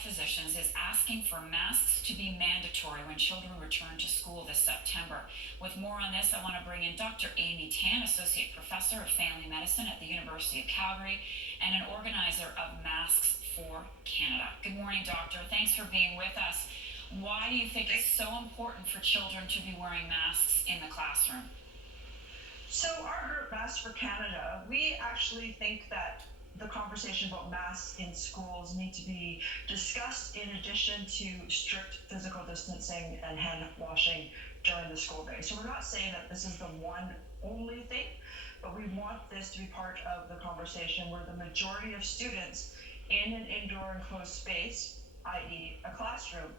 physicians is asking for masks to be mandatory when children return to school this September. With more on this, I want to bring in Dr. Amy Tan, Associate Professor of Family Medicine at the University of Calgary and an organizer of Masks for Canada. Good morning, Doctor. Thanks for being with us. Why do you think it's so important for children to be wearing masks in the classroom? So our group, Masks for Canada, we actually think that the conversation about masks in schools need to be discussed in addition to strict physical distancing and hand washing during the school day. So we're not saying that this is the one only thing, but we want this to be part of the conversation where the majority of students in an indoor enclosed space, i.e. a classroom,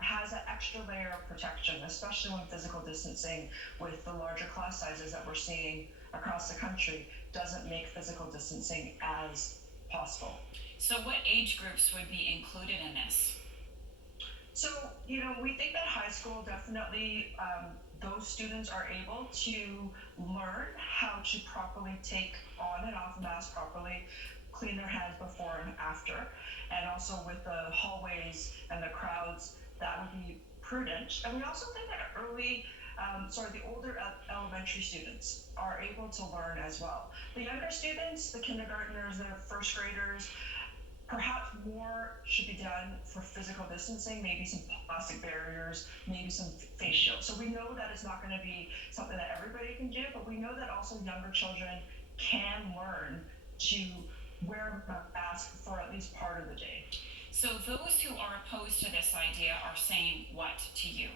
has that extra layer of protection, especially when physical distancing with the larger class sizes that we're seeing across the country doesn't make physical distancing as possible. So what age groups would be included in this? So, we think that high school definitely, those students are able to learn how to properly take on and off a mask properly, clean their hands before and after, and also with the hallways and the crowds, that would be prudent. And we also think that the older elementary students are able to learn as well. The younger students, the kindergartners, the first graders, perhaps more should be done for physical distancing, maybe some plastic barriers, maybe some face shields. So we know that it's not going to be something that everybody can do, but we know that also younger children can learn to wear a mask for at least part of the day. So those who are opposed to this idea are saying what to you?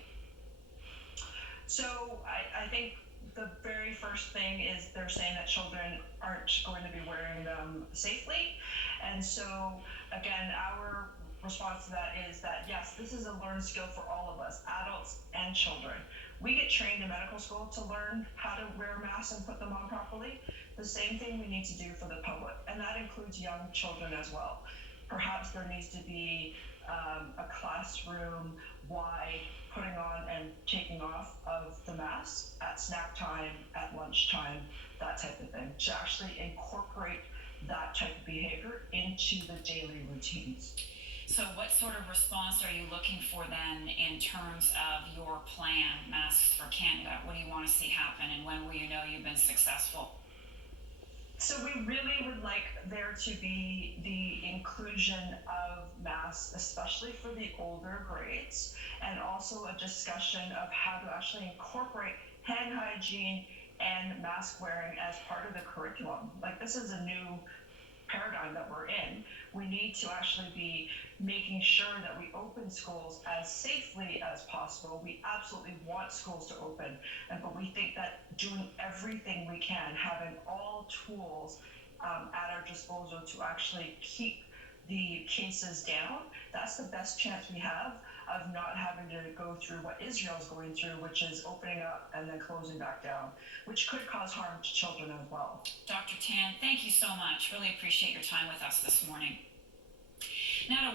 So I think the very first thing is they're saying that children aren't going to be wearing them safely. And so again, our response to that is that yes, this is a learned skill for all of us, adults and children. We get trained in medical school to learn how to wear masks and put them on properly. The same thing we need to do for the public, and that includes young children as well. Perhaps there needs to be a classroom-wide putting on and taking off of the mask at snack time, at lunchtime, that type of thing, to actually incorporate that type of behavior into the daily routines. So what sort of response are you looking for then in terms of your plan, Masks for Canada? What do you want to see happen, and when will you know you've been successful? So we really would like there to be the inclusion of masks, especially for the older grades, and also a discussion of how to actually incorporate hand hygiene and mask wearing as part of the curriculum. Like, this is a new paradigm that we're in. We need to actually be making sure that we open schools as safely as possible. We absolutely want schools to open, but we think that doing everything we can, having all tools at our disposal to actually keep the cases down, that's the best chance we have of not having to go through what Israel's going through, which is opening up and then closing back down, which could cause harm to children as well. Dr. Tan, thank you so much. Really appreciate your time with us this morning. Now to